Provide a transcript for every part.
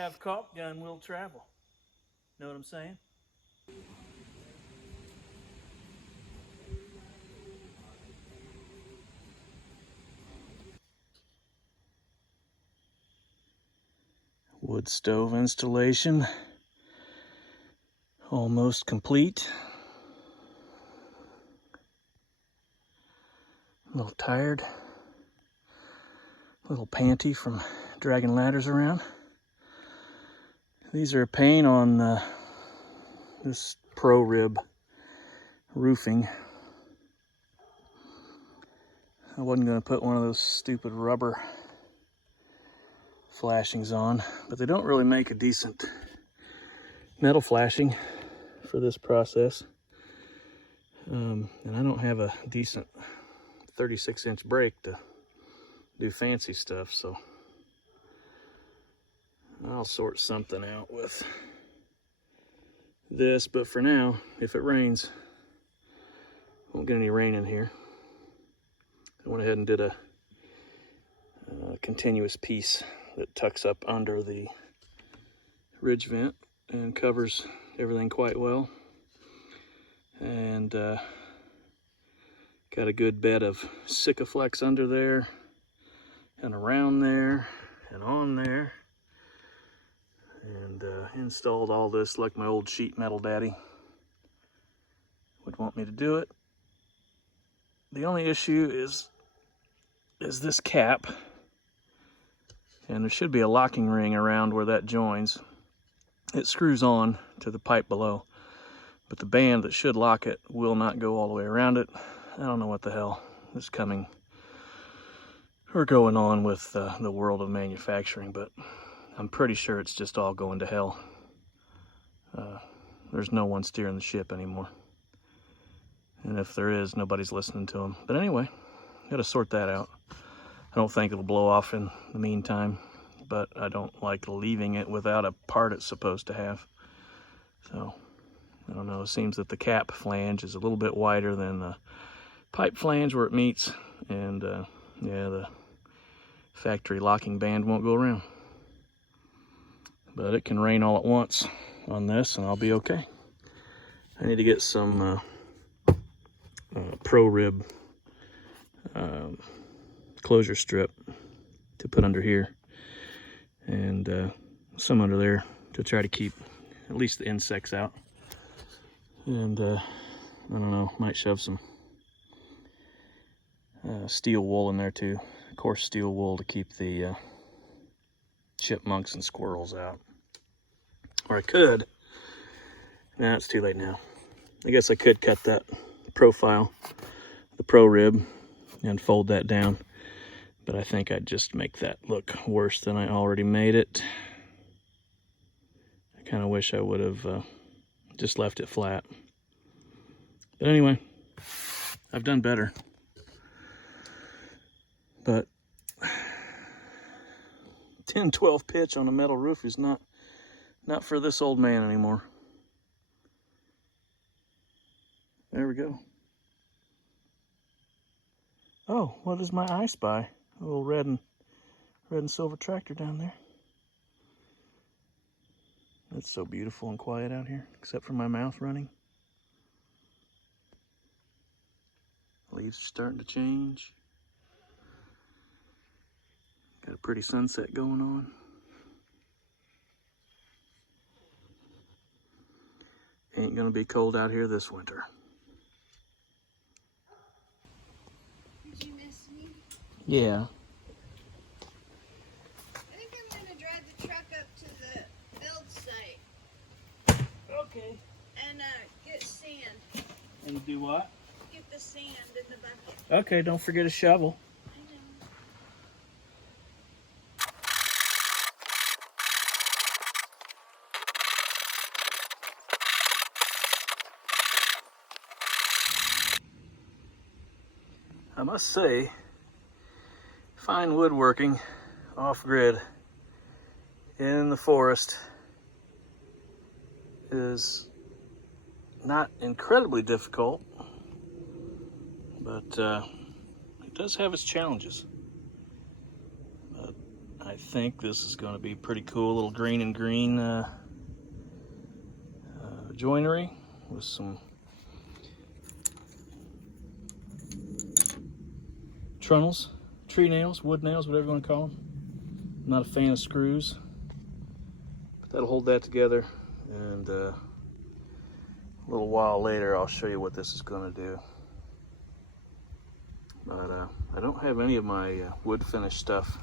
have caulk gun will travel. Know what I'm saying? Wood stove installation almost complete. A little tired, a little panty from dragging ladders around. These are a pain on this Pro Rib roofing. I wasn't going to put one of those stupid rubber flashings on, but they don't really make a decent metal flashing for this process. And I don't have a decent 36-inch brake to do fancy stuff, so I'll sort something out with this. But for now, if it rains, won't get any rain in here. I went ahead and did a continuous piece that tucks up under the ridge vent and covers everything quite well. And got a good bed of Sikaflex under there and around there and on there. And installed all this like my old sheet metal daddy would want me to do it. The only issue is this cap, and there should be a locking ring around where that joins. It screws on to the pipe below, but the band that should lock it will not go all the way around it. I don't know what the hell is coming or going on with the world of manufacturing, but I'm pretty sure it's just all going to hell. There's no one steering the ship anymore. And if there is, nobody's listening to them. But anyway, got to sort that out. I don't think it'll blow off in the meantime, but I don't like leaving it without a part it's supposed to have. So, I don't know. It seems that the cap flange is a little bit wider than the pipe flange where it meets. And yeah, the factory locking band won't go around. But it can rain all at once on this and I'll be okay. I need to get some Pro Rib closure strip to put under here and some under there to try to keep at least the insects out. And I don't know, might shove some steel wool in there too, coarse steel wool to keep the chipmunks and squirrels out. Or I could, nah, it's too late now. I guess I could cut that profile, the Pro Rib, and fold that down, but I think I'd just make that look worse than I already made it. I kind of wish I would have just left it flat. But anyway, I've done better. But 10-12 pitch on a metal roof is not for this old man anymore. There we go. Oh, what does my eye spy? A little red and silver tractor down there. It's so beautiful and quiet out here, except for my mouth running. Leaves are starting to change. Got a pretty sunset going on. Ain't gonna be cold out here this winter. Did you miss me? Yeah. I think I'm gonna drive the truck up to the build site. Okay. And get sand. And do what? Get the sand in the bucket. Okay, don't forget a shovel. I know. I must say, fine woodworking off-grid in the forest is not incredibly difficult, but it does have its challenges. But I think this is going to be pretty cool. A little green and green joinery with some trunnels, tree nails, wood nails, whatever you want to call them. I'm not a fan of screws, but that'll hold that together. And a little while later, I'll show you what this is going to do. But I don't have any of my wood finish stuff.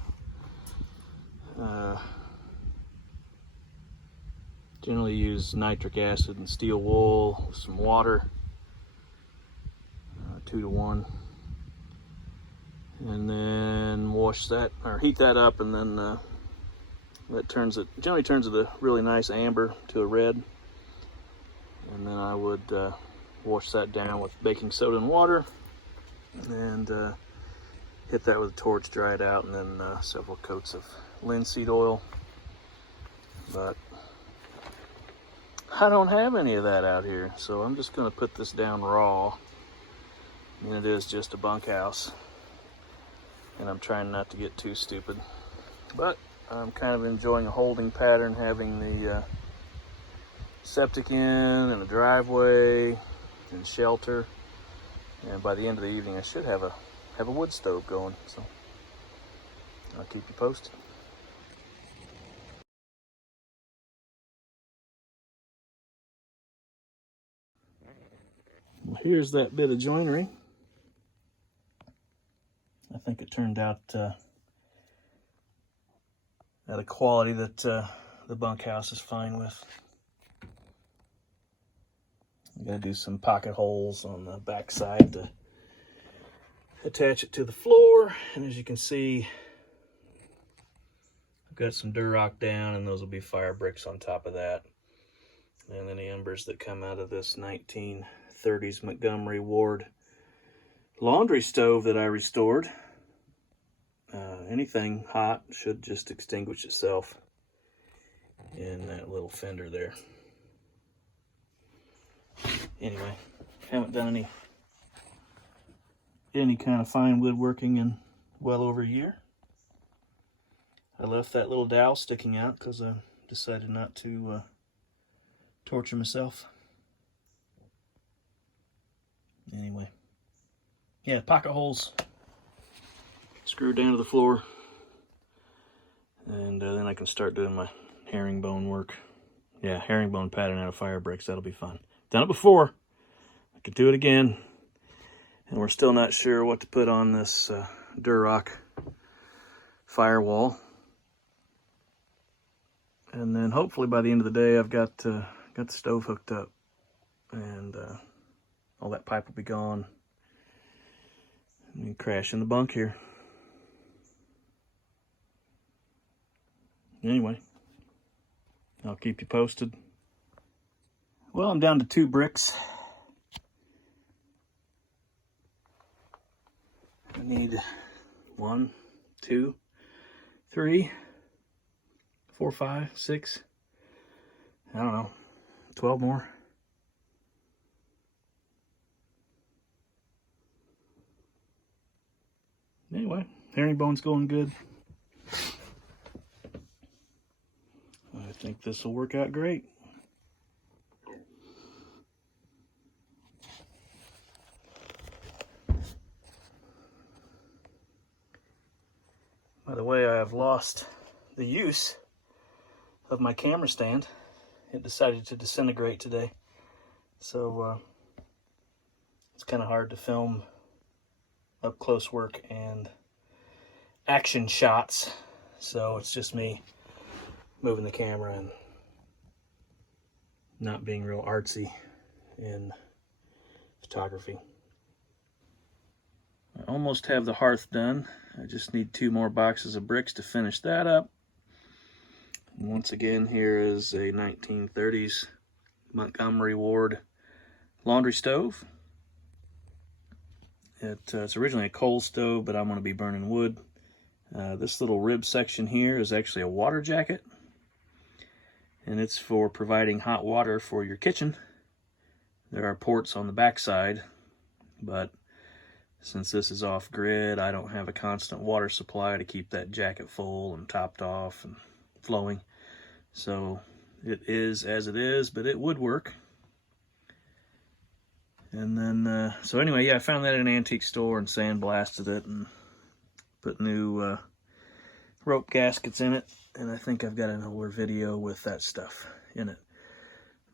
Generally use nitric acid and steel wool with some water, 2 to 1, and then wash that or heat that up, and then that generally turns it a really nice amber to a red. And then I would wash that down with baking soda and water, and hit that with a torch, dry it out, and then several coats of linseed oil. But I don't have any of that out here, so I'm just going to put this down raw. I mean, it is just a bunkhouse, and I'm trying not to get too stupid. But I'm kind of enjoying a holding pattern, having the septic in and a driveway and shelter. And by the end of the evening, I should have a wood stove going. So I'll keep you posted. Well, here's that bit of joinery. I think it turned out at a quality that the bunkhouse is fine with. I'm going to do some pocket holes on the back side to attach it to the floor. And as you can see, I've got some Durock down, and those will be fire bricks on top of that. And then the embers that come out of this 1930s Montgomery Ward laundry stove that I restored. Anything hot should just extinguish itself in that little fender there. Anyway, haven't done any kind of fine woodworking in well over a year. I left that little dowel sticking out because I decided not to torture myself. Anyway, yeah, pocket holes screwed down to the floor, and then I can start doing my herringbone work. Yeah, herringbone pattern out of fire bricks. That'll be fun. Done it before. I could do it again. And we're still not sure what to put on this Durock firewall. And then hopefully by the end of the day, I've got the stove hooked up, and all that pipe will be gone. And crash in the bunk here. Anyway, I'll keep you posted. Well, I'm down to 2 bricks. I need 1, 2, 3, 4, 5, 6, I don't know, 12 more. Anyway, herringbone's going good. I think this will work out great. By the way, I have lost the use of my camera stand. It decided to disintegrate today. So it's kind of hard to film up close work and action shots. So it's just me moving the camera and not being real artsy in photography. I almost have the hearth done. I just need 2 more boxes of bricks to finish that up. And once again, here is a 1930s Montgomery Ward laundry stove. It's originally a coal stove, but I'm going to be burning wood. This little rib section here is actually a water jacket, and it's for providing hot water for your kitchen. There are ports on the back side, but Since this is off grid, I don't have a constant water supply to keep that jacket full and topped off and flowing. So it is as it is, but it would work. And then, so anyway, yeah, I found that at an antique store and sandblasted it and put new rope gaskets in it. And I think I've got an older video with that stuff in it.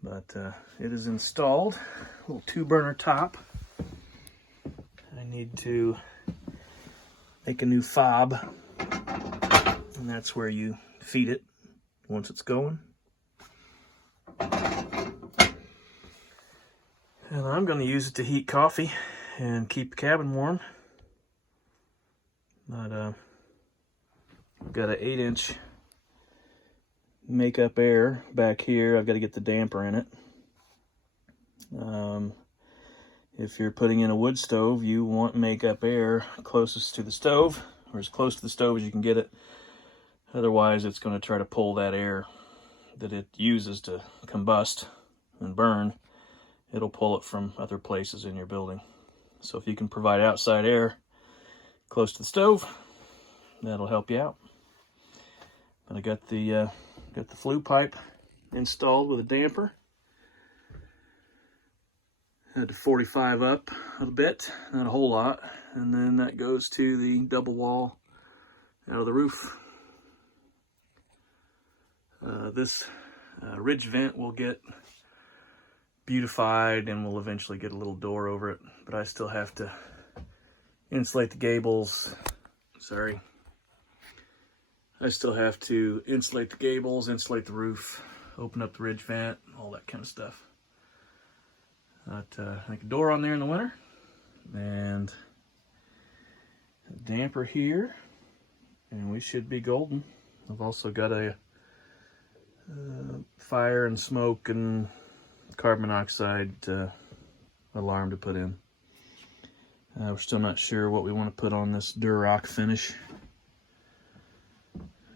But it is installed. A little 2-burner top. I need to make a new fob. And that's where you feed it once it's going. And I'm going to use it to heat coffee and keep the cabin warm. But I've got an 8-inch make-up air back here. I've got to get the damper in it. If you're putting in a wood stove, you want make-up air closest to the stove, or as close to the stove as you can get it. Otherwise, it's going to try to pull that air that it uses to combust and burn. It'll pull it from other places in your building. So if you can provide outside air close to the stove, that'll help you out. But I got the flue pipe installed with a damper. Had to 45 up a bit, not a whole lot, and then that goes to the double wall out of the roof. This ridge vent will get beautified and we'll eventually get a little door over it, but I still have to insulate the gables. Sorry. I still have to insulate the gables, insulate the roof, open up the ridge vent, all that kind of stuff. But make a door on there in the winter, and a damper here, and we should be golden. I've also got a fire and smoke and carbon monoxide alarm to put in. We're still not sure what we want to put on this Durock finish.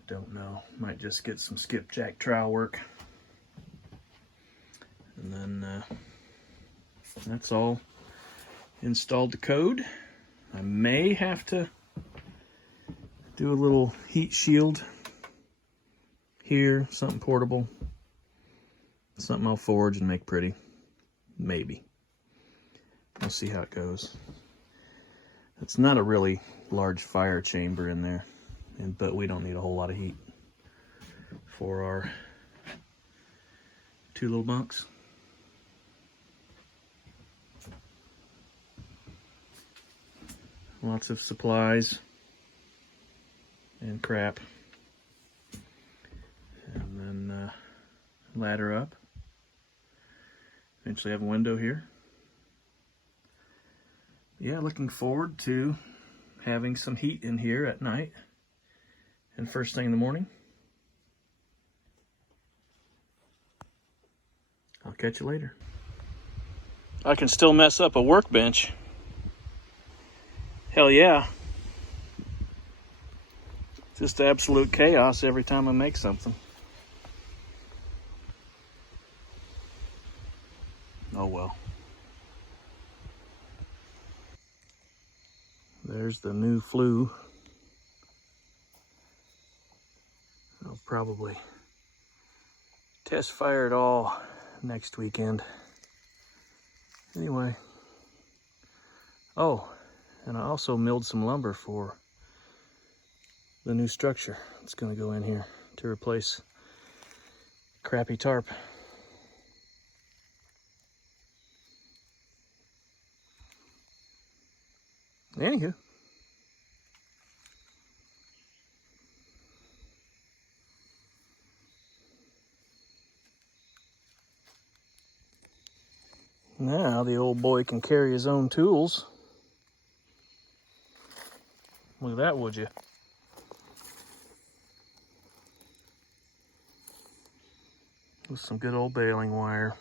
Don't know. Might just get some skipjack trowel work. And then that's all installed to code. I may have to do a little heat shield here, something portable, something I'll forge and make pretty. Maybe. We'll see how it goes. It's not a really large fire chamber in there, but we don't need a whole lot of heat for our 2 little bunks. Lots of supplies and crap. And then ladder up. Eventually have a window here. Yeah, looking forward to having some heat in here at night and first thing in the morning. I'll catch you later. I can still mess up a workbench. Hell yeah. Just absolute chaos every time I make something. Oh well. There's the new flue. I'll probably test fire it all next weekend. Anyway. Oh, and I also milled some lumber for the new structure that's going to go in here to replace crappy tarp. Anywho. Now the old boy can carry his own tools. Look at that, would you? With some good old baling wire.